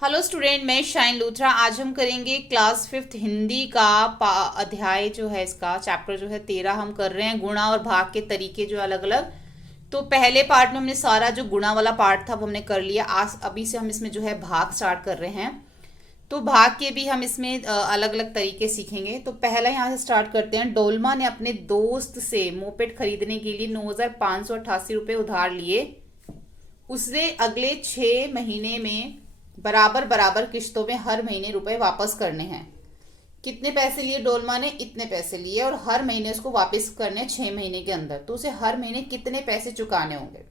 Hello student, मैं shine Luthra. आज हम करेंगे क्लास फिफ्थ हिंदी का अध्याय जो है, इसका चैप्टर जो है 13 हम कर रहे हैं। गुणा और भाग के तरीके जो अलग अलग। तो पहले पार्ट में हमने सारा जो गुणा वाला पार्ट था वो हमने कर लिया। आज अभी से हम इसमें जो है भाग स्टार्ट कर रहे हैं। तो भाग के भी हम इसमें अलग अलग तरीके सीखेंगे। तो पहला यहाँ से स्टार्ट करते हैं। डोलमा ने अपने दोस्त से मोपेड खरीदने के लिए 9,588 रुपये उधार लिए। उसने अगले 6 महीने में बराबर बराबर किश्तों में हर महीने रुपए वापस करने हैं। कितने पैसे लिए डोलमा ने? इतने पैसे लिए, और हर महीने उसको वापस करने 6 महीने के अंदर। तो उसे हर महीने कितने पैसे चुकाने होंगे?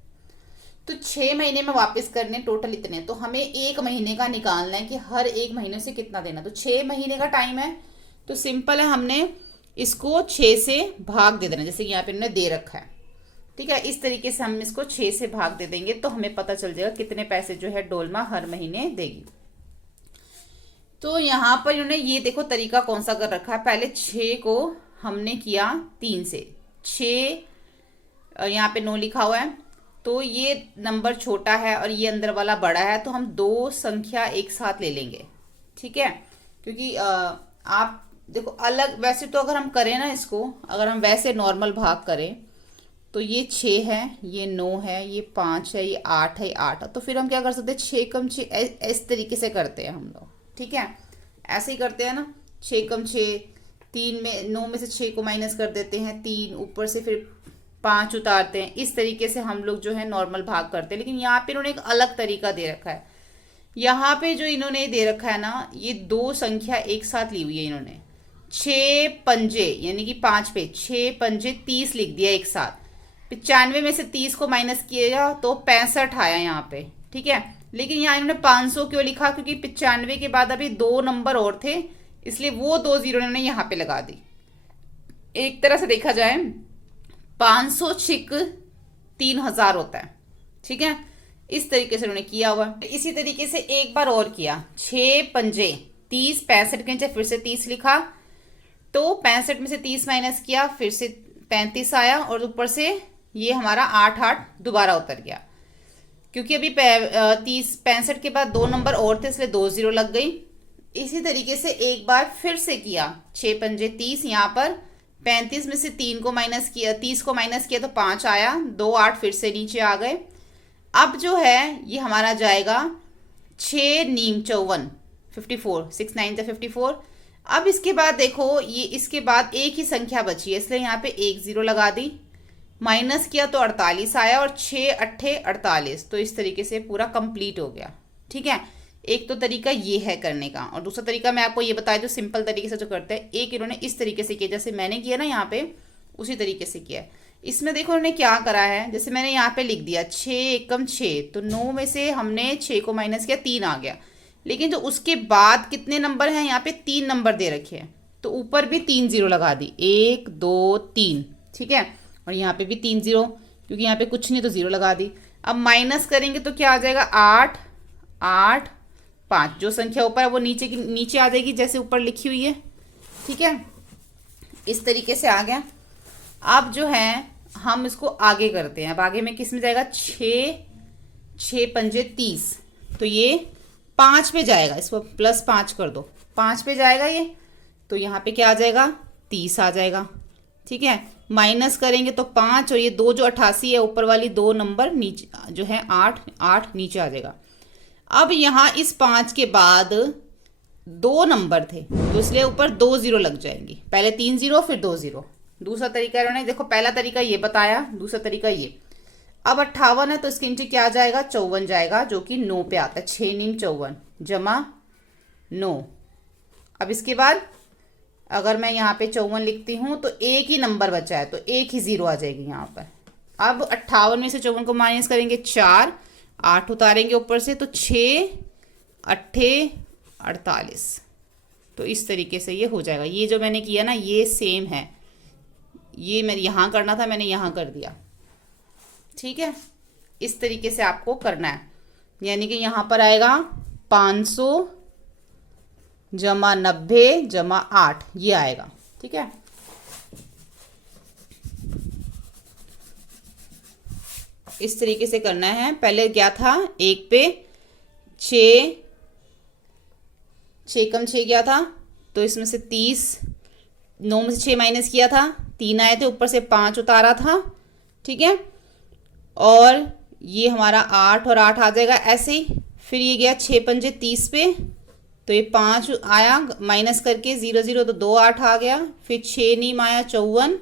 तो 6 महीने में वापस करने टोटल इतने। तो हमें 1 महीने का निकालना है कि हर 1 महीने से कितना देना। तो 6 महीने का टाइम है, तो सिंपल है, हमने इसको 6 से भाग दे देना, जैसे कि यहाँ पे इन्होंने दे रखा है। ठीक है, इस तरीके से हम इसको 6 से भाग दे देंगे तो हमें पता चल जाएगा कितने पैसे जो है डोलमा हर महीने देगी। तो यहाँ पर इन्होंने ये देखो तरीका कौन सा कर रखा है। पहले 6 को हमने किया 3 से। 6 यहाँ पे 9 लिखा हुआ है, तो ये नंबर छोटा है और ये अंदर वाला बड़ा है, तो हम दो संख्या एक साथ ले लेंगे। ठीक है, क्योंकि आप देखो अलग, वैसे तो अगर हम करें ना इसको, अगर हम वैसे नॉर्मल भाग करें तो ये 6 है, ये 9 है, ये 5 है, ये 8 है, ये 8 है। तो फिर हम क्या कर सकते हैं, 6 कम 6 इस तरीके से करते हैं हम लोग। ठीक है, ऐसे ही करते हैं ना, 6 कम 6, 3 में 9 में से 6 को माइनस कर देते हैं, 3 ऊपर से फिर 5 उतारते हैं। इस तरीके से हम लोग जो है नॉर्मल भाग करते हैं। लेकिन यहाँ पे इन्होंने एक अलग तरीका दे रखा है। यहाँ पे जो इन्होंने दे रखा है ना, ये दो संख्या एक साथ ली हुई है इन्होंने। 6 पंजे यानी कि 5 पे 6 पंजे 30 लिख दिया एक साथ। 95 में से 30 को माइनस किया तो 65 आया यहाँ पे। ठीक है, लेकिन यहाँ इन्होंने 500 क्यों लिखा? क्योंकि 95 के बाद अभी 2 नंबर और थे, इसलिए वो 2 जीरो इन्होंने यहाँ पे लगा दी। एक तरह से देखा जाए 500 छिक 3,000 होता है। ठीक है, इस तरीके से उन्होंने किया हुआ। इसी तरीके से एक बार और किया, 6 पंजे 30, 65 के नीचे फिर से 30 लिखा, तो 65 में से 30 माइनस किया, फिर से 35 आया, और ऊपर से ये हमारा 8 दोबारा उतर गया। क्योंकि अभी 65 के बाद 2 नंबर और थे, इसलिए 2 जीरो लग गई। इसी तरीके से एक बार फिर से किया, 6 पंजे 30, यहाँ पर 35 में से 3 को माइनस किया, 30 को माइनस किया तो 5 आया, 2 8 फिर से नीचे आ गए। अब जो है ये हमारा जाएगा 6 नीम 54, 54, 6 9 54। अब इसके बाद देखो, ये इसके बाद एक ही संख्या बची है, इसलिए यहाँ पे 1 जीरो लगा दी, माइनस किया तो 48 आया, और 6 अट्ठे 48। तो इस तरीके से पूरा कंप्लीट हो गया। ठीक है, एक तो तरीका ये है करने का, और दूसरा तरीका मैं आपको ये बताया जो सिंपल तरीके से जो करते हैं। एक इन्होंने इस तरीके से किया, जैसे मैंने किया ना यहाँ पे, उसी तरीके से किया। इसमें देखो उन्होंने क्या करा है, जैसे मैंने यहाँ पे लिख दिया 6 एकम 6, तो 9 में से हमने 6 को माइनस किया, 3 आ गया। लेकिन जो उसके बाद कितने नंबर हैं, यहाँ पे 3 नंबर दे रखे हैं, तो ऊपर भी 3 जीरो लगा दी, 1 2 3। ठीक है, और यहाँ पे भी 3 जीरो, क्योंकि यहाँ पे कुछ नहीं तो जीरो लगा दी। अब माइनस करेंगे तो क्या आ जाएगा, 8 8 5। जो संख्या ऊपर है वो नीचे आ जाएगी, जैसे ऊपर लिखी हुई है। ठीक है, इस तरीके से आ गया। अब जो है हम इसको आगे करते हैं। अब आगे में किस में जाएगा, 6 पंजे 30, तो ये 5 पे जाएगा, इसको +5 कर दो, 5 पे जाएगा ये, तो यहाँ पे क्या आ जाएगा, 30 आ जाएगा। ठीक है, माइनस करेंगे तो 5, और ये 2 जो 88 है, ऊपर वाली 2 नंबर नीचे जो है 8 8 नीचे आ जाएगा। अब यहाँ इस 5 के बाद 2 नंबर थे, तो इसलिए ऊपर 2 जीरो लग जाएंगी। पहले 3 जीरो फिर 2 जीरो। दूसरा तरीका इन्होंने देखो, पहला तरीका ये बताया, दूसरा तरीका ये। अब 58 है तो इसके नीचे क्या जाएगा, 54 जाएगा, जो कि 9 पे आता है। 6 नीम 54 जमा 9। अब इसके बाद अगर मैं यहाँ पे 54 लिखती हूँ तो एक ही नंबर बचा है, तो एक ही जीरो आ जाएगी यहाँ पर। अब 58 में से 54 को माइनस करेंगे, 4 8 उतारेंगे ऊपर से, तो 6 अट्ठे 48। तो इस तरीके से ये हो जाएगा। ये जो मैंने किया ना, ये सेम है, ये मैंने यहाँ करना था, मैंने यहाँ कर दिया। ठीक है, इस तरीके से आपको करना है। यानी कि यहाँ पर आएगा 500 जमा 90 जमा 8, ये आएगा। ठीक है, इस तरीके से करना है। पहले क्या था, 1 पे 6 6 कम 6 गया था, तो इसमें से 30, 9 में से 6 माइनस किया था, 3 आए थे, ऊपर से 5 उतारा था, ठीक है। और ये हमारा 8 और 8 आ जाएगा ऐसे ही। फिर ये गया 6 पंजे 30 पे, तो ये 5 आया माइनस करके 0 0, तो 2 8 आ गया। फिर 6 नीम आया 54,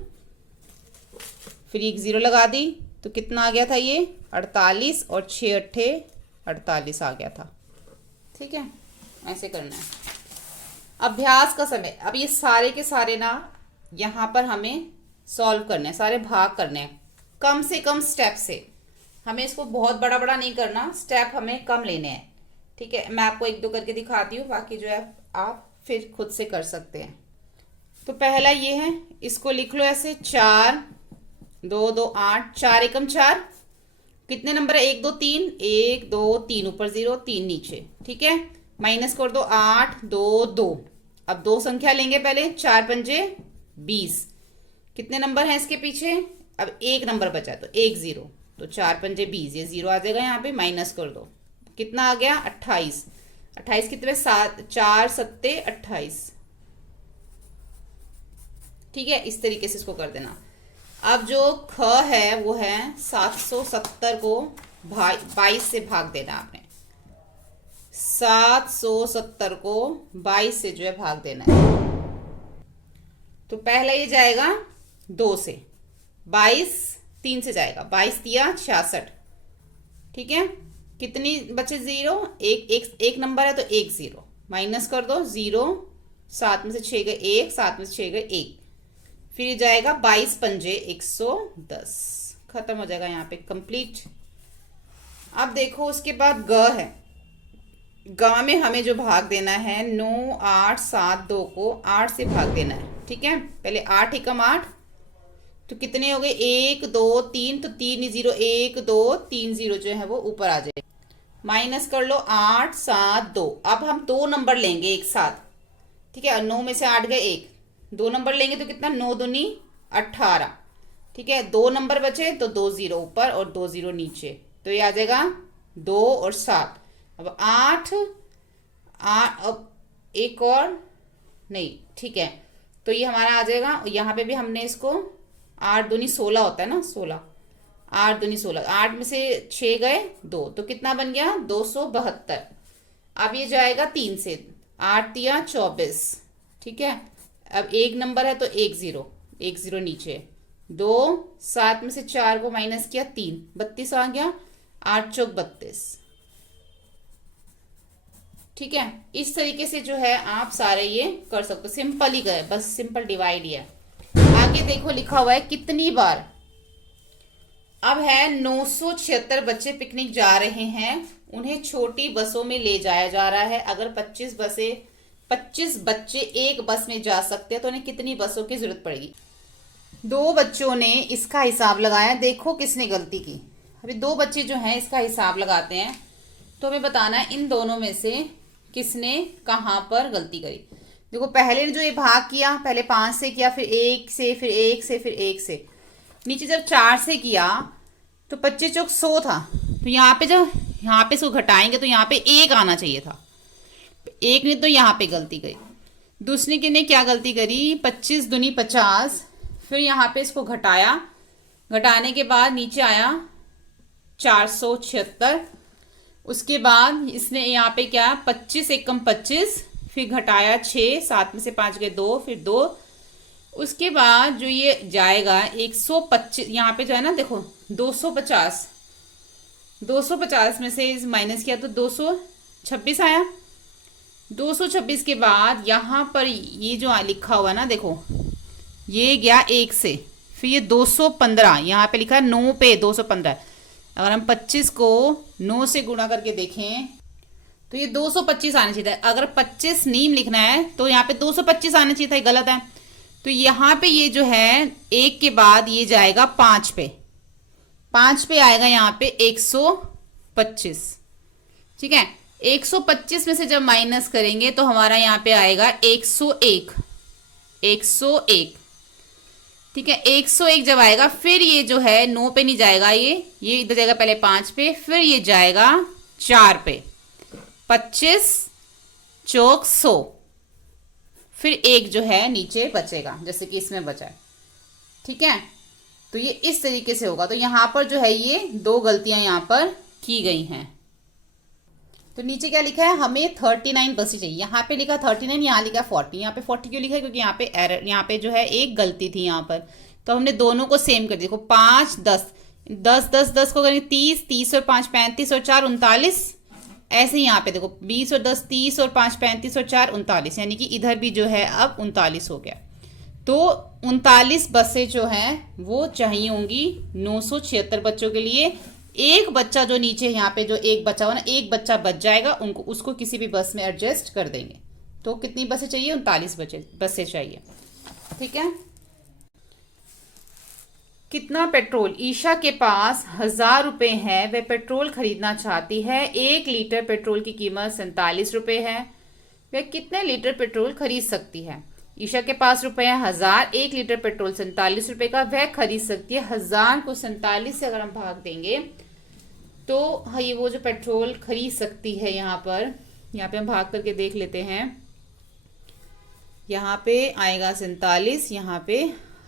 फिर एक 0 लगा दी, तो कितना आ गया था ये 48, और 6 अट्ठे 48 आ गया था, ठीक है। ऐसे करना है। अभ्यास का समय, अब ये सारे के सारे ना यहाँ पर हमें सॉल्व करने हैं, सारे भाग करने हैं कम से कम स्टेप से। हमें इसको बहुत बड़ा बड़ा नहीं करना, स्टेप हमें कम लेने हैं, ठीक है। मैं आपको एक दो करके दिखाती हूँ, बाकी जो है आप फिर खुद से कर सकते हैं। तो पहला ये है, इसको लिख लो ऐसे 4 2 2 8, 4 एकम 4, कितने नंबर है 1 2 3, 1 2 3 ऊपर 0, 3 नीचे, ठीक है। माइनस कर दो 8 2 2। अब दो संख्या लेंगे पहले, 4 पंजे 20, कितने नंबर हैं इसके पीछे, अब एक नंबर बचा तो 1 0, तो 4 पंजे 20, ये 0 आ जाएगा यहाँ पे, माइनस कर दो, कितना आ गया 28, 28 कितने 7 4 7 28, ठीक है। इस तरीके से इसको कर देना। अब जो ख है वो है 770 को 22 से भाग देना आपने, 770 को 22 से जो है भाग देना है। तो पहला ये जाएगा 2 से, 22 3 से जाएगा, 22 दिया 66, ठीक है। कितनी बचे 0, एक नंबर है तो 1 0, माइनस कर दो 0, 7 में से 6 गए 1, 7 में से 6 गए 1, फिर जाएगा 22 पंजे 110, खत्म हो जाएगा यहाँ पे कंप्लीट। अब देखो उसके बाद ग है, ग में हमें जो भाग देना है 9 8 7 2 को 8 से भाग देना है, ठीक है। पहले 8 एकम 8, तो कितने हो गए 1 2 3, तो 3 0 1 2 3 0 जो है वो ऊपर आ जाए, माइनस कर लो 8 7 2। अब हम 2 नंबर लेंगे एक साथ, ठीक है। 9 में से 8 गए 1, 2 नंबर लेंगे तो कितना 9 दूनी 18, ठीक है। 2 नंबर बचे तो 2 0 ऊपर और 2 0 नीचे, तो ये आ जाएगा 2 और 7। अब 8 अब एक और नहीं, ठीक है। तो ये हमारा आ जाएगा, यहाँ पे भी हमने इसको 8 दूनी 16 होता है ना, 16 8 दूनी 16, 8 में से 6 गए 2, तो कितना बन गया 272। अब ये जाएगा 3 से, 8 दिया 24, ठीक है। अब एक नंबर है तो 1 0, 1 0 नीचे, 2 7 में से 4 को माइनस किया 3, 32 आ गया, 8 चौक 32, ठीक है। इस तरीके से जो है आप सारे ये कर सकते हो, सिंपल ही गए, बस सिंपल डिवाइड ही है। आगे देखो लिखा हुआ है कितनी बार, अब है 976 बच्चे पिकनिक जा रहे हैं, उन्हें छोटी बसों में ले जाया जा रहा है। अगर 25 बच्चे एक बस में जा सकते हैं तो उन्हें कितनी बसों की जरूरत पड़ेगी। 2 बच्चों ने इसका हिसाब लगाया, देखो किसने गलती की। अभी 2 बच्चे जो हैं इसका हिसाब लगाते हैं, तो हमें बताना है इन दोनों में से किसने कहाँ पर गलती करी। देखो पहले ने जो ये भाग किया, पहले 5 से किया, फिर 1 से, फिर 1 से, फिर 1 से, नीचे जब 4 से किया तो 25 चौक 100 था, तो यहाँ पे जब यहाँ पे इसको घटाएंगे तो यहाँ पे 1 आना चाहिए था, 1 ने तो यहाँ पे गलती करी। दूसरे के ने क्या गलती करी, 25 दूनी 50, फिर यहाँ पे इसको घटाया, घटाने के बाद नीचे आया 476, उसके बाद इसने यहाँ पे क्या 25 एकम 25, फिर घटाया 6, 7 में से 5 गए 2, फिर 2, उसके बाद जो ये जाएगा 125, यहाँ पे जो है ना देखो 250 में से माइनस किया तो 226 आया। 226 के बाद यहाँ पर ये जो लिखा हुआ ना देखो, ये गया 1 से, फिर ये 215, यहाँ पे लिखा है 9 पे 215। अगर हम 25 को 9 से गुणा करके देखें तो ये 225 आना चाहिए था। अगर 25 नीम लिखना है तो यहाँ पे 225 आना चाहिए था, गलत है। तो यहाँ पे ये जो है 1 के बाद ये जाएगा 5 पे, 5 पे आएगा यहाँ पे 125, ठीक है। 125 में से जब माइनस करेंगे तो हमारा यहाँ पे आएगा 101, 101, ठीक है। 101 जब आएगा फिर ये जो है 9 पे नहीं जाएगा, ये इधर जाएगा पहले 5 पे, फिर ये जाएगा 4 पे, 25 चौक 100, फिर एक जो है नीचे बचेगा, जैसे कि इसमें बचा है। ठीक है, तो ये इस तरीके से होगा। तो यहाँ पर जो है ये दो गलतियां यहाँ पर की गई हैं। तो नीचे क्या लिखा है, हमें 39 बसें चाहिए। यहाँ पे लिखा 39, यहाँ लिखा 40। यहाँ पे 40 क्यों लिखा है, क्योंकि यहाँ पे एरर, यहाँ पे जो है एक गलती थी यहाँ पर। तो हमने दोनों को सेम कर दिया। देखो 5 10 10 10 10 को करेंगे 30, 30 और 5 35 और 4 39। ऐसे ही यहाँ पे देखो 20 और 10 30 और 5 35 और 4 39, यानी कि इधर भी जो है अब 39 हो गया। तो 39 बसें जो हैं वो चाहिए होंगी 976 बच्चों के लिए। एक बच्चा जो नीचे यहाँ पे जो एक बचा हुआ ना, एक बच्चा बच जाएगा, उनको उसको किसी भी बस में एडजस्ट कर देंगे। तो कितनी बसें चाहिए, 39 बसें चाहिए। ठीक है, कितना पेट्रोल, ईशा के पास 1000 रुपए है, वह पेट्रोल खरीदना चाहती है। 1 लीटर पेट्रोल की कीमत 47 रुपए है, वह कितने लीटर पेट्रोल खरीद सकती है। ईशा के पास रुपए है 1000, 1 लीटर पेट्रोल 47 रुपए का, वह खरीद सकती है। 1000 को 47 से अगर हम भाग देंगे तो ये वो जो पेट्रोल खरीद सकती है, यहाँ पे हम भाग करके देख लेते हैं। यहाँ पे आएगा 47, यहाँ पे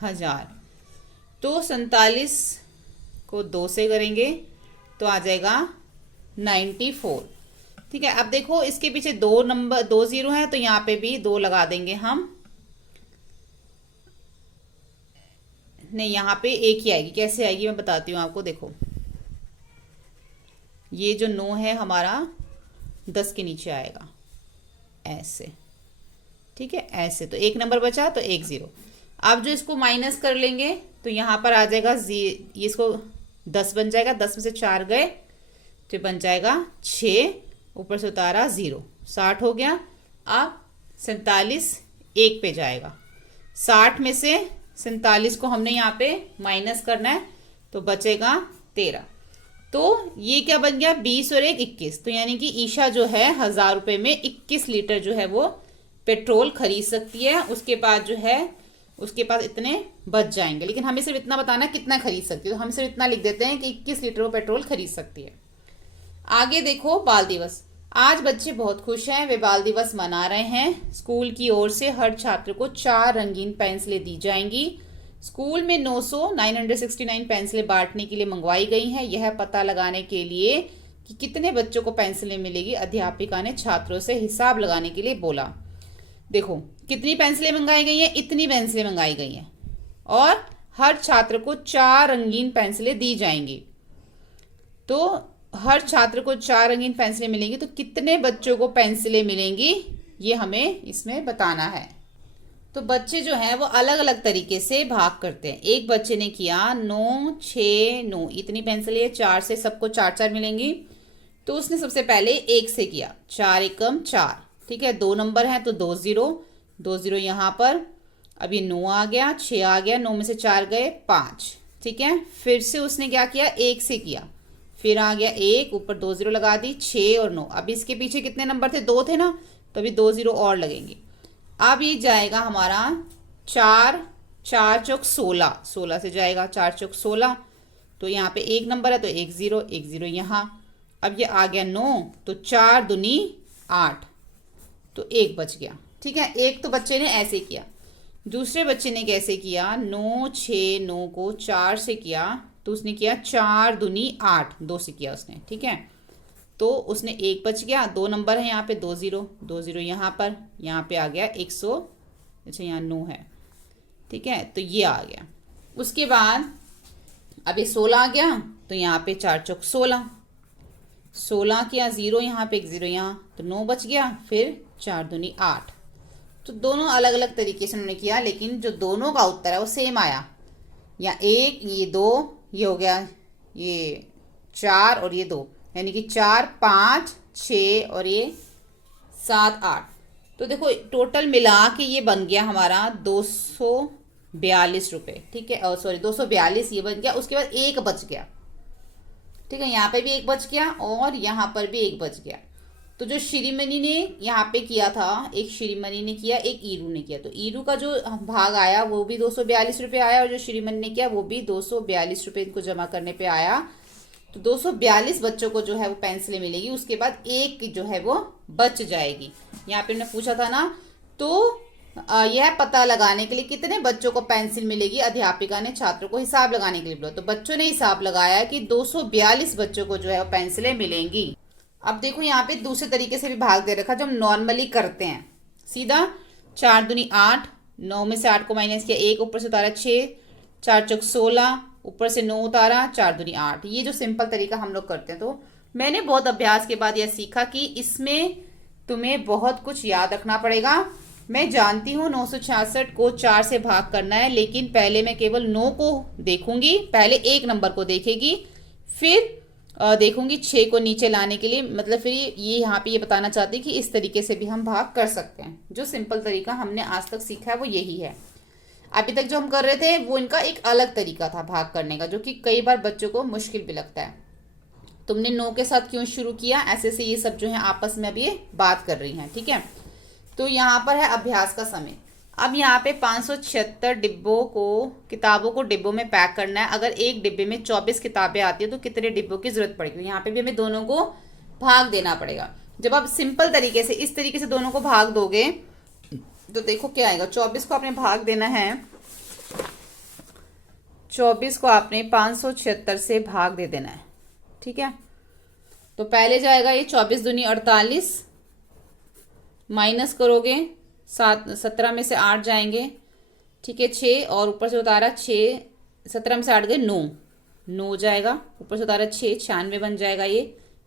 1000। तो 47 को 2 से करेंगे तो आ जाएगा 94। ठीक है, अब देखो इसके पीछे 2 जीरो है, तो यहाँ पे भी 2 लगा देंगे हम। नहीं, यहाँ पे एक ही आएगी। कैसे आएगी मैं बताती हूँ आपको। देखो ये जो 9 है हमारा 10 के नीचे आएगा ऐसे। ठीक है, ऐसे। तो 1 नंबर बचा तो 1 0। अब जो इसको माइनस कर लेंगे तो यहाँ पर आ जाएगा ये इसको 10 बन जाएगा, 10 में से 4 गए तो बन जाएगा 6, ऊपर से उतारा 0, 60 हो गया। अब 47 1 पे जाएगा, 60 में से 47 को हमने यहाँ पे माइनस करना है तो बचेगा 13। तो ये क्या बन गया, 20 और 1 21। तो यानी कि ईशा जो है 1000 रुपए में 21 लीटर जो है वो पेट्रोल खरीद सकती है। उसके बाद जो है उसके पास इतने बच जाएंगे, लेकिन हमें सिर्फ इतना बताना है कितना खरीद सकती है। तो हम सिर्फ इतना लिख देते हैं कि 21 लीटर वो पेट्रोल खरीद सकती है। आगे देखो, बाल दिवस। आज बच्चे बहुत खुश हैं, वे बाल दिवस मना रहे हैं। स्कूल की ओर से हर छात्र को 4 रंगीन पेंसिलें दी जाएंगी। स्कूल में 969 पेंसिलें बांटने के लिए मंगवाई गई हैं। यह पता लगाने के लिए कि कितने बच्चों को पेंसिलें मिलेगी, अध्यापिका ने छात्रों से हिसाब लगाने के लिए बोला। देखो कितनी पेंसिलें मंगाई गई हैं, इतनी पेंसिलें मंगाई गई हैं और हर छात्र को 4 रंगीन पेंसिलें दी जाएंगी। तो हर छात्र को 4 रंगीन पेंसिलें मिलेंगी, तो कितने बच्चों को पेंसिलें मिलेंगी ये हमें इसमें बताना है। तो बच्चे जो हैं वो अलग अलग तरीके से भाग करते हैं। एक बच्चे ने किया 9 6 9, इतनी पेंसिलें 4 से सबको 4 4 मिलेंगी। तो उसने सबसे पहले 1 से किया, 4 एकम 4। ठीक है, 2 नंबर है तो 2 0 यहाँ पर। अब ये 9 आ गया, 6 आ गया, 9 में से 4 गए 5। ठीक है, फिर से उसने क्या किया, 1 से किया, फिर आ गया 1, ऊपर 2 0 लगा दी, 6 और 9। अब इसके पीछे कितने नंबर थे, 2 थे ना, तो अभी 2 0 और लगेंगे। अब ये जाएगा हमारा 4 4 चौक 16, 16 से जाएगा 4 चौक 16। तो यहाँ पे 1 नंबर है तो 1 0 यहाँ। अब ये आ गया 9, तो 4 दूनी 8, तो 1 बच गया। ठीक है, एक तो बच्चे ने ऐसे किया। दूसरे बच्चे ने कैसे किया, 9 6 9 को 4 से किया, तो उसने किया 4 दूनी 8, 2 से किया उसने। ठीक है, तो उसने 1 बच गया। 2 नंबर है यहाँ पे 2 0 यहाँ पर, यहाँ पे आ गया 100। अच्छा यहाँ 9 है। ठीक है, तो ये आ गया। उसके बाद अब ये 16 आ गया, तो यहाँ पे 4 चौक 16, 16 किया, 0 यहाँ पे 1 0 यहाँ, तो 9 बच गया। फिर 4 दूनी 8। तो दोनों अलग अलग तरीके से उन्होंने किया, लेकिन जो दोनों का उत्तर है वो सेम आया। या 1 ये 2, ये हो गया ये 4 और ये 2, यानी कि 4 5 6 और ये 7 8। तो देखो टोटल मिला के ये बन गया हमारा 242 रुपये। ठीक है, सॉरी 242 ये बन गया। उसके बाद 1 बच गया। ठीक है, यहाँ पे भी 1 बच गया और यहाँ पर भी 1 बच गया। तो जो श्रीमणी ने यहाँ पे किया था, एक श्रीमणी ने किया, एक ईरू ने किया। तो ईरू का जो भाग आया वो भी 242 रुपये आया, और जो श्रीमणी ने किया वो भी 242 रुपये इनको जमा करने पे आया। तो 242 बच्चों को जो है वो पेंसिलें मिलेगी। उसके बाद 1 जो है वो बच जाएगी। यहाँ पे मैंने पूछा था ना, तो यह पता लगाने के लिए कितने बच्चों को पेंसिल मिलेगी, अध्यापिका ने छात्रों को हिसाब लगाने के लिए बोला। तो बच्चों ने हिसाब लगाया कि 242 बच्चों को जो है वो पेंसिलें मिलेंगी। अब देखो यहाँ पे दूसरे तरीके से भी भाग दे रखा जो हम नॉर्मली करते हैं। सीधा 4 दूनी 8, 9 में से 8 को माइनस किया, 1 ऊपर से उतारा 6, 4 चौक 16, ऊपर से 9 उतारा, 4 दूनी 8। ये जो सिंपल तरीका हम लोग करते हैं। तो मैंने बहुत अभ्यास के बाद यह सीखा कि इसमें तुम्हें बहुत कुछ याद रखना पड़ेगा। मैं जानती हूँ 966 को 4 से भाग करना है, लेकिन पहले मैं केवल 9 को देखूंगी, पहले एक नंबर को देखेगी, फिर देखूंगी 6 को नीचे लाने के लिए। मतलब फिर ये यहाँ पे ये बताना चाहती कि इस तरीके से भी हम भाग कर सकते हैं। जो सिंपल तरीका हमने आज तक सीखा है वो यही है। अभी तक जो हम कर रहे थे वो इनका एक अलग तरीका था भाग करने का, जो कि कई बार बच्चों को मुश्किल भी लगता है। तुमने 9 के साथ क्यों शुरू किया, ऐसे से ये सब जो है आपस में अभी ये बात कर रही हैं, ठीक है। तो यहाँ पर है अभ्यास का समय। अब यहाँ पे 576 डिब्बों को, किताबों को डिब्बों में पैक करना है। अगर एक डिब्बे में 24 किताबें आती है तो कितने डिब्बों की जरूरत पड़ेगी। यहाँ पे भी हमें दोनों को भाग देना पड़ेगा। जब आप सिंपल तरीके से इस तरीके से दोनों को भाग दोगे तो देखो क्या आएगा। 24 को आपने भाग देना है, 24 को आपने 576 से भाग दे देना है, ठीक है। तो पहले जाएगा ये 24 दूनी 48, माइनस करोगे 17 में से 8 जाएंगे, ठीक है, 6 और ऊपर से उतारा 6, 17 में से 8 गए 9 जाएगा, ऊपर से उतारा 6, 96 बन जाएगा ये।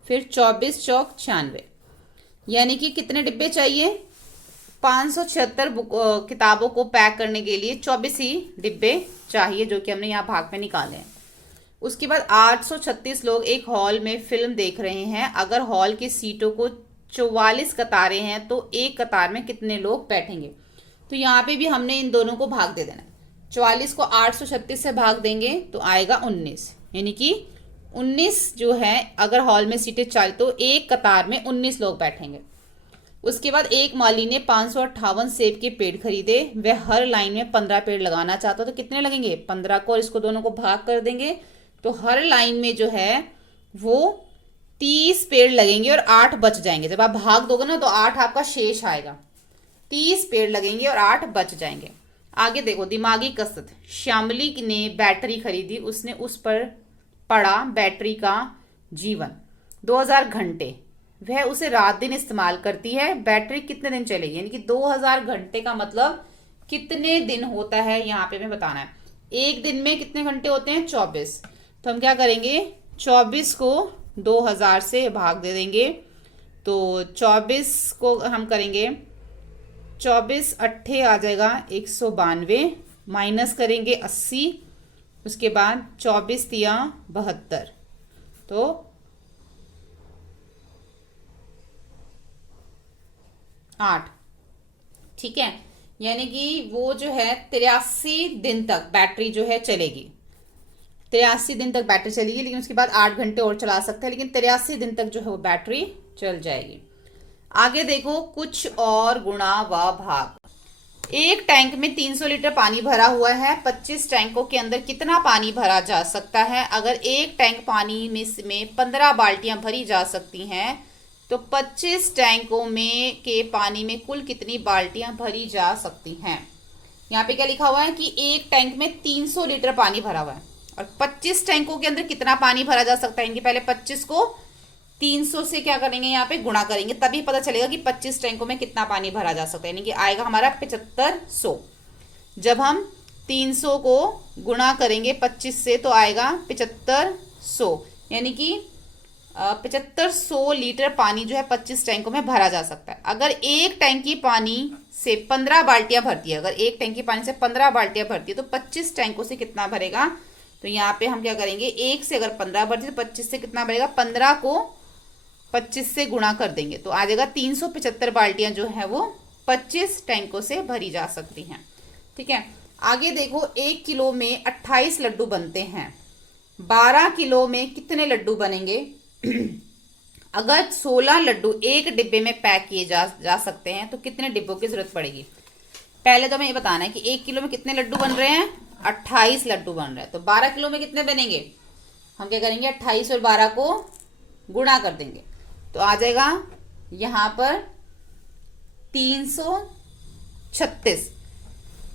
फिर 24 चौक 96, यानी कि कितने डिब्बे चाहिए, 576 किताबों को पैक करने के लिए 24 ही डिब्बे चाहिए, जो कि हमने यहाँ भाग में निकाले हैं। उसके बाद 836 लोग एक हॉल में फिल्म देख रहे हैं। अगर हॉल की सीटों को 44 कतारें हैं तो एक कतार में कितने लोग बैठेंगे। तो यहाँ पे भी हमने इन दोनों को भाग दे देना है। 44 को 836 से भाग देंगे तो आएगा 19, यानी कि 19 जो है, अगर हॉल में सीटें 40 तो एक कतार में 19 लोग बैठेंगे। उसके बाद एक माली ने 558 सेब के पेड़ खरीदे। वह हर लाइन में 15 पेड़ लगाना चाहता, तो कितने लगेंगे, 15 को, और इसको दोनों को भाग कर देंगे तो हर लाइन में जो है वो 30 पेड़ लगेंगे और 8 बच जाएंगे। जब आप भाग दोगे ना तो 8 आपका शेष आएगा, 30 पेड़ लगेंगे और 8 बच जाएंगे। आगे देखो, दिमागी कसरत। श्यामली ने बैटरी खरीदी, उसने उस पर पड़ा बैटरी का जीवन 2000 घंटे। वह उसे रात दिन इस्तेमाल करती है, बैटरी कितने दिन चलेगी, यानी कि 2000 घंटे का मतलब कितने दिन होता है यहाँ पे हमें बताना है। एक दिन में कितने घंटे होते हैं, 24। तो हम क्या करेंगे, 24 को 2000 से भाग दे देंगे। तो 24 को हम करेंगे 24 अट्ठे आ जाएगा 192, माइनस करेंगे 80, उसके बाद 24 तिया 72, तो 8, ठीक है। यानी कि वो जो है 83 दिन तक बैटरी जो है चलेगी, 83 दिन तक बैटरी चलेगी, लेकिन उसके बाद 8 घंटे और चला सकते हैं, लेकिन 83 दिन तक जो है वो बैटरी चल जाएगी। आगे देखो, कुछ और गुणा व भाग। एक टैंक में 300 लीटर पानी भरा हुआ है। 25 टैंकों के अंदर कितना पानी भरा जा सकता है। अगर एक टैंक पानी में 15 बाल्टियां भरी जा सकती हैं तो 25 टैंकों में के पानी में कुल कितनी बाल्टियां भरी जा सकती हैं। यहाँ पे क्या लिखा हुआ है कि एक टैंक में 300 लीटर पानी भरा हुआ है और 25 टैंकों के अंदर कितना पानी भरा जा सकता है। इनके पहले 25 को 300 से क्या करेंगे, यहाँ पे गुणा करेंगे, तभी पता चलेगा कि 25 टैंकों में कितना पानी भरा जा सकता है, यानी कि आएगा हमारा 7500। जब हम 300 को गुणा करेंगे 25 से तो आएगा 7500, यानी कि 7500 लीटर पानी जो है 25 टैंकों में भरा जा सकता है। अगर एक टैंकी पानी से 15 बाल्टियां भरती है, अगर एक टैंकी पानी से 15 बाल्टियां भरती है तो 25 टैंकों से कितना भरेगा। तो यहाँ पे हम क्या करेंगे, एक से अगर 15 भरती है तो 25 से कितना भरेगा, 15 को 25 से गुणा कर देंगे तो आ जाएगा 375 बाल्टियां जो है वो 25 टैंकों से भरी जा सकती हैं, ठीक है। आगे देखो, 1 किलो में 28 लड्डू बनते हैं। 12 किलो में कितने लड्डू बनेंगे। अगर 16 लड्डू एक डिब्बे में पैक किए जा सकते हैं तो कितने डिब्बों की जरूरत पड़ेगी। पहले तो हमें ये बताना है कि 1 किलो में कितने लड्डू बन रहे हैं, 28 लड्डू बन रहे हैं। तो 12 किलो में कितने बनेंगे, हम क्या करेंगे 28 और 12 को गुणा कर देंगे तो आ जाएगा यहाँ पर 336,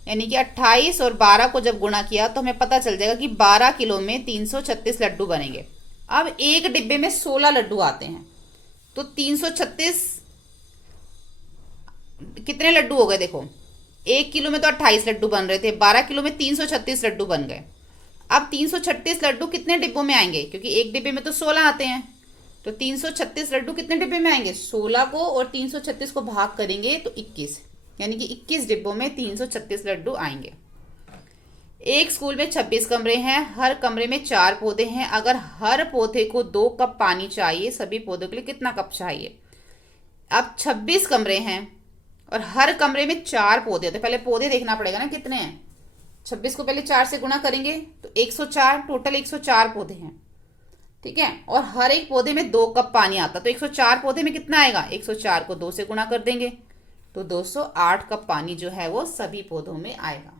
यानी कि 28 और 12 को जब गुणा किया तो हमें पता चल जाएगा कि 12 किलो में 336 लड्डू बनेंगे। अब एक डिब्बे में 16 लड्डू आते हैं, तो 336 कितने लड्डू हो गए? देखो, 1 किलो में तो 28 लड्डू बन रहे थे, 12 किलो में 336 लड्डू बन गए। अब 336 लड्डू कितने डिब्बों में आएंगे? क्योंकि एक डिब्बे में तो 16 आते हैं, तो 336 लड्डू कितने डिब्बे में आएंगे? 16 को और 336 को भाग करेंगे तो 21, यानी कि 21 डिब्बों में 336 लड्डू आएंगे। एक स्कूल में 26 कमरे हैं, हर कमरे में 4 पौधे हैं। अगर हर पौधे को 2 कप पानी चाहिए, सभी पौधों के लिए कितना कप चाहिए? अब 26 कमरे हैं और हर कमरे में 4 पौधे, तो पहले पौधे देखना पड़ेगा ना कितने हैं। 26 को पहले 4 से गुणा करेंगे तो 104, टोटल 104 पौधे हैं, ठीक है। और हर एक पौधे में 2 कप पानी आता, तो 104 पौधे में कितना आएगा? 104 को 2 से गुणा कर देंगे तो 208 कप पानी जो है वो सभी पौधों में आएगा।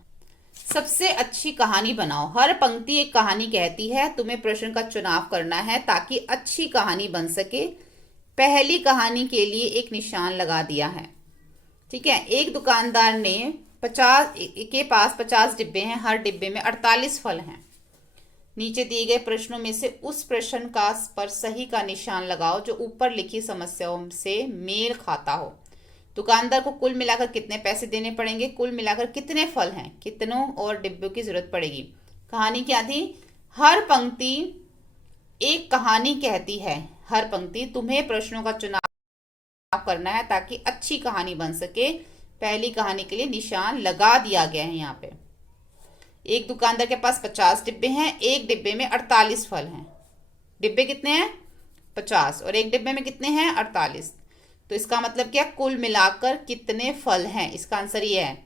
सबसे अच्छी कहानी बनाओ। हर पंक्ति एक कहानी कहती है, तुम्हें प्रश्न का चुनाव करना है ताकि अच्छी कहानी बन सके। पहली कहानी के लिए एक निशान लगा दिया है, ठीक है। एक दुकानदार ने 50 के पास 50 डिब्बे हैं, हर डिब्बे में 48 फल हैं। नीचे दिए गए प्रश्नों में से उस प्रश्न का पर सही का निशान लगाओ जो ऊपर लिखी समस्याओं से मेल खाता हो। दुकानदार को कुल मिलाकर कितने पैसे देने पड़ेंगे? कुल मिलाकर कितने फल हैं? कितनों और डिब्बों की जरूरत पड़ेगी? कहानी क्या थी? हर पंक्ति एक कहानी कहती है। हर पंक्ति, तुम्हें प्रश्नों का चुनाव करना है ताकि अच्छी कहानी बन सके। पहली कहानी के लिए निशान लगा दिया गया है यहाँ पे। एक दुकानदार के पास 50 डिब्बे हैं, एक डिब्बे में 48 फल हैं। डिब्बे कितने हैं? 50, और एक डिब्बे में कितने हैं? 48। तो इसका मतलब क्या? कुल मिलाकर कितने फल हैं? इसका आंसर ये है,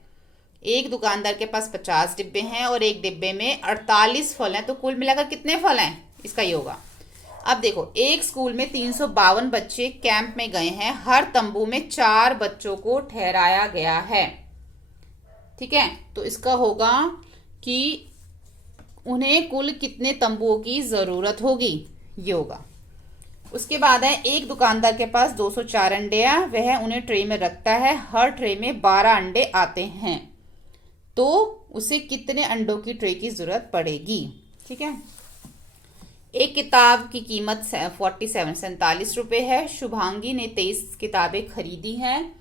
एक दुकानदार के पास 50 डिब्बे हैं और एक डिब्बे में 48 फल हैं, तो कुल मिलाकर कितने फल हैं? इसका ये होगा। अब देखो, एक स्कूल में 352 बच्चे कैंप में गए हैं, हर तंबू में 4 बच्चों को ठहराया गया है, ठीक है। तो इसका होगा कि उन्हें कुल कितने तंबुओं की जरूरत होगी, ये होगा। उसके बाद है, एक दुकानदार के पास 204 अंडे हैं, वह उन्हें ट्रे में रखता है, हर ट्रे में 12 अंडे आते हैं, तो उसे कितने अंडों की ट्रे की जरूरत पड़ेगी, ठीक है। एक किताब की कीमत 47 रुपये है। शुभांगी ने 23 किताबें खरीदी हैं,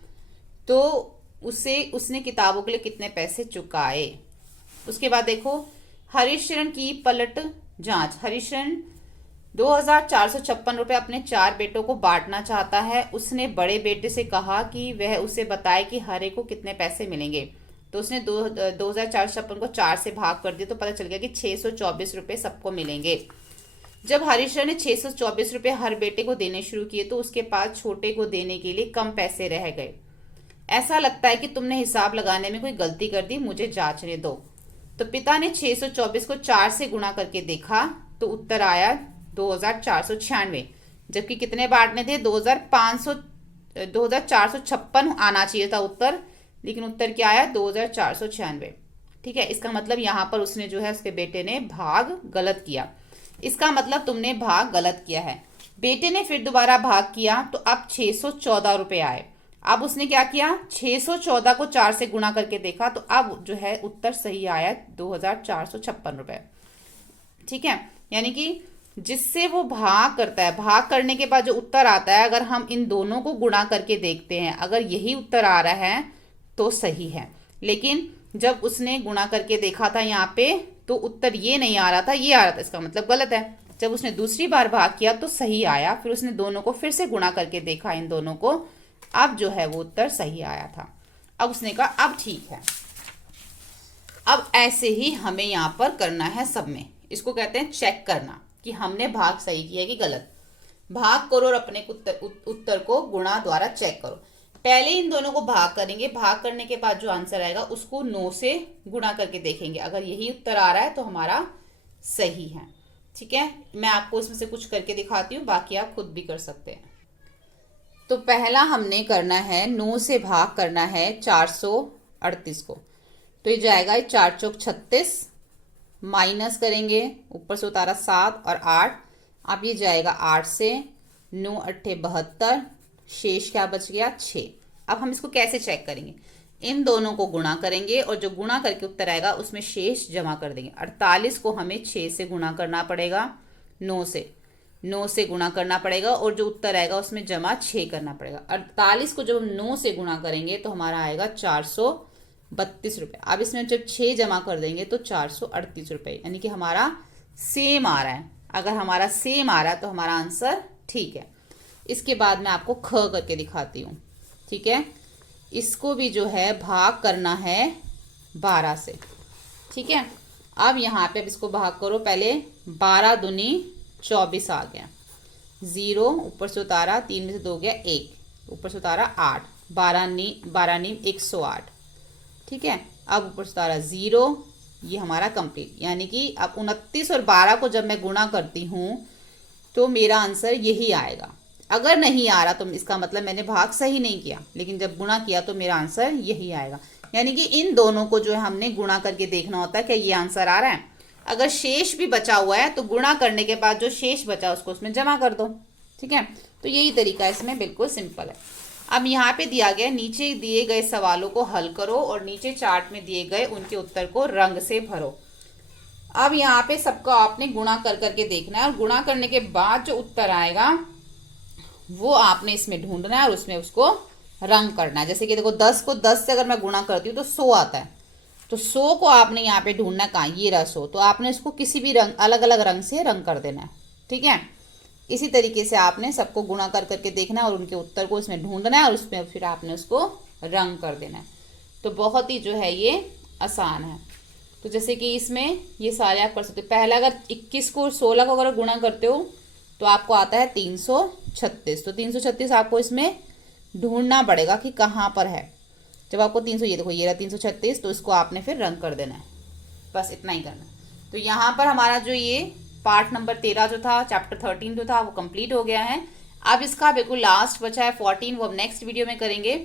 तो उसने किताबों के लिए कितने पैसे चुकाए। उसके बाद देखो, हरीशरण की पलट जांच। हरीशरण 2456 रुपये अपने 4 बेटों को बांटना चाहता है। उसने बड़े बेटे से कहा कि वह उसे बताए कि हर एक को कितने पैसे मिलेंगे, तो उसने 2456 को 4 से भाग कर दिया, तो पता चल गया कि 624 रुपये सबको मिलेंगे। जब हरीशरण ने 624 रुपये हर बेटे को देने शुरू किए तो उसके पास छोटे को देने के लिए कम पैसे रह गए। ऐसा लगता है कि तुमने हिसाब लगाने में कोई गलती कर दी, मुझे जांचने दो। तो पिता ने 624 को 4 से गुणा करके देखा तो उत्तर आया 2496, जबकि कितने बांटने थे? 2456 आना चाहिए था उत्तर, लेकिन उत्तर क्या आया? 2496, ठीक है। इसका मतलब यहाँ पर उसने जो है, उसके बेटे ने भाग गलत किया। इसका मतलब तुमने भाग गलत किया है। बेटे ने फिर दोबारा भाग किया तो अब 614 रुपये आए। अब उसने क्या किया? 614 को 4 से गुणा करके देखा, तो अब जो है उत्तर सही आया 2456 रुपये, ठीक है। यानी कि जिससे वो भाग करता है, भाग करने के बाद जो उत्तर आता है, अगर हम इन दोनों को गुणा करके देखते हैं, अगर यही उत्तर आ रहा है तो सही है। लेकिन जब उसने गुणा करके देखा था यहाँ पे, तो उत्तर ये नहीं आ रहा था, ये आ रहा था, इसका मतलब गलत है। जब उसने दूसरी बार भाग किया तो सही आया, फिर उसने दोनों को फिर से गुणा करके देखा, इन दोनों को, अब जो है वो उत्तर सही आया था। अब उसने कहा अब ठीक है। अब ऐसे ही हमें यहाँ पर करना है सब में। इसको कहते हैं चेक करना कि हमने भाग सही किया कि गलत। भाग करो और अपने उत्तर को गुणा द्वारा चेक करो। पहले इन दोनों को भाग करेंगे, भाग करने के बाद जो आंसर आएगा उसको 9 से गुणा करके देखेंगे। अगर यही उत्तर आ रहा है तो हमारा सही है, ठीक है। मैं आपको इसमें से कुछ करके दिखाती हूँ, बाकी आप खुद भी कर सकते हैं। तो पहला हमने करना है, 9 से भाग करना है 438 को, तो ये जाएगा 4 चौक 36, माइनस करेंगे, ऊपर से उतारा 7 और 8, अब ये जाएगा 8 से, 9 अट्ठे 72, शेष क्या बच गया? 6। अब हम इसको कैसे चेक करेंगे, इन दोनों को गुणा करेंगे और जो गुणा करके उत्तर आएगा उसमें शेष जमा कर देंगे। 48 को हमें 6 से गुणा करना पड़ेगा, 9 से गुणा करना पड़ेगा और जो उत्तर आएगा उसमें जमा 6 करना पड़ेगा। 48 को जब हम 9 से गुणा करेंगे तो हमारा आएगा 432 रुपये। अब इसमें जब 6 जमा कर देंगे तो 438 रुपये, यानी कि हमारा सेम आ रहा है। अगर हमारा सेम आ रहा है तो हमारा आंसर ठीक है। इसके बाद मैं आपको ख करके दिखाती हूँ, ठीक है। इसको भी जो है भाग करना है 12 से, ठीक है। अब यहाँ पे अब इसको भाग करो, पहले 12 दूनी 24 आ गया, 0 ऊपर से उतारा, 3 में से 2 गया 1, ऊपर से उतारा 8, 12 नीम 108, ठीक है। अब ऊपर से उतारा 0, ये हमारा कंप्लीट। यानी कि अब 29 और 12 को जब मैं गुणा करती हूँ तो मेरा आंसर यही आएगा। अगर नहीं आ रहा तो इसका मतलब मैंने भाग सही नहीं किया, लेकिन जब गुणा किया तो मेरा आंसर यही आएगा। यानी कि इन दोनों को जो है हमने गुणा करके देखना होता है कि ये आंसर आ रहा है। अगर शेष भी बचा हुआ है तो गुणा करने के बाद जो शेष बचा उसको उसमें जमा कर दो, ठीक है। तो यही तरीका है, इसमें बिल्कुल सिंपल है। अब यहाँ पे दिया गया, नीचे दिए गए सवालों को हल करो और नीचे चार्ट में दिए गए उनके उत्तर को रंग से भरो। अब यहाँ पे सबका आपने गुणा कर करके देखना है और गुणा करने के बाद जो उत्तर आएगा वो आपने इसमें ढूंढना है और उसमें उसको रंग करना है। जैसे कि देखो 10 को 10 से अगर मैं गुणा करती हूँ तो 100 आता है, तो 100 को आपने यहाँ पे ढूंढना है, कहाँ, ये रहा 100, तो आपने इसको किसी भी रंग, अलग अलग रंग से रंग कर देना है, ठीक है। इसी तरीके से आपने सबको गुणा कर करके देखना है और उनके उत्तर को इसमें ढूंढना है और उसमें फिर आपने उसको रंग कर देना है। तो बहुत ही जो है ये आसान है। तो जैसे कि इसमें ये सारे आप कर सकते हो। पहला, अगर 21 को 16 को अगर गुणा करते हो तो आपको आता है 336। तो 336 आपको इसमें ढूंढना पड़ेगा कि कहाँ पर है। जब आपको 300, ये देखो ये रहा 336, तो इसको आपने फिर रंग कर देना है, बस इतना ही करना है। तो यहाँ पर हमारा जो ये पार्ट नंबर 13 जो था, चैप्टर 13 जो था, वो कंप्लीट हो गया है। अब इसका बिल्कुल लास्ट बचा है 14, वो अब नेक्स्ट वीडियो में करेंगे।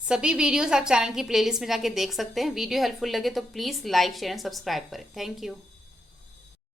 सभी वीडियोस आप चैनल की प्लेलिस्ट में जाके देख सकते हैं। वीडियो हेल्पफुल लगे तो please like, share and subscribe करें। Thank you.